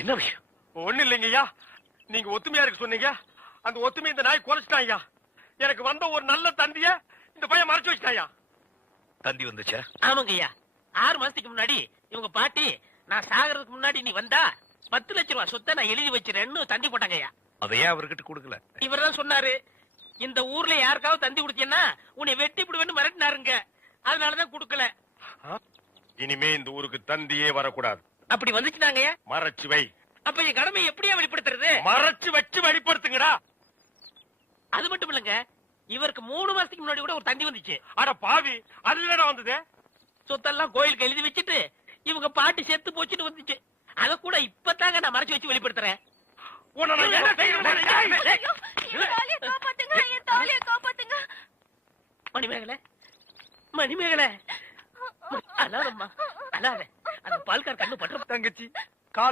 என்ன விஷயம்? ஒண்ணு இல்லைங்கய்யா, நீங்க ஒத்துமையா இருக்கு சொன்னீங்க. அந்த ஒத்துமை இந்த நாய் குறைச்சிட்டாயா. எனக்கு வந்த ஒரு நல்ல தந்திய இந்த பையன் மறைச்சு வச்சிட்டாயா. தந்தி வந்துச்சா? ஆமாங்க ஐயா, 6 மாசத்துக்கு முன்னாடி இவங்க பாட்டி நான் சாகிறதுக்கு முன்னாடி நீ வந்தா 10 லட்சம் ரூபாய் சொத்தை நான் எழுதி வச்சிருன்னு தந்தி போட்டாங்க ஐயா. அதையே அவர்கிட்ட கொடுக்கல? இவர் தான் சொன்னாரு, இந்த ஊர்ல யாருக்காவது தந்தி கொடுத்தீங்கன்னா உன்னை வெட்டி விடுவேன்னு மிரட்டினாருங்க. அதனாலதான் கொடுக்கல. இனிமே இந்த ஊருக்கு தந்தியே வரக்கூடாது. அப்படி வந்துச்சுனாங்க மறைச்சு வை. அப்ப என் கடமையை எப்படியா வெளிப்படுத்துறது? மறைச்சு வச்சு வெளிப்படுத்துங்கடா. அது மட்டும் இல்லங்க, இவருக்கு 3 மாசத்துக்கு முன்னாடி கூட ஒரு தந்தி வந்துச்சு. அட பாவி, அதுலடா வந்தது. சொத்தெல்லாம் கோயிலுக்கு எழுதி வச்சுட்டு இவங்க பாட்டி செத்து போச்சுட்டு வந்துச்சு. அத கூட இப்பதாங்க நான் மறைச்சு வச்சு வெளிப்படுத்துறேன். உன்னை நான் என்ன செய்யணும்? மணிமேகலை, மணிமேகலை, அழாதம்மா அழாத. அந்த பால்கார் கண்ணு பற்ற. தங்கச்சி கால்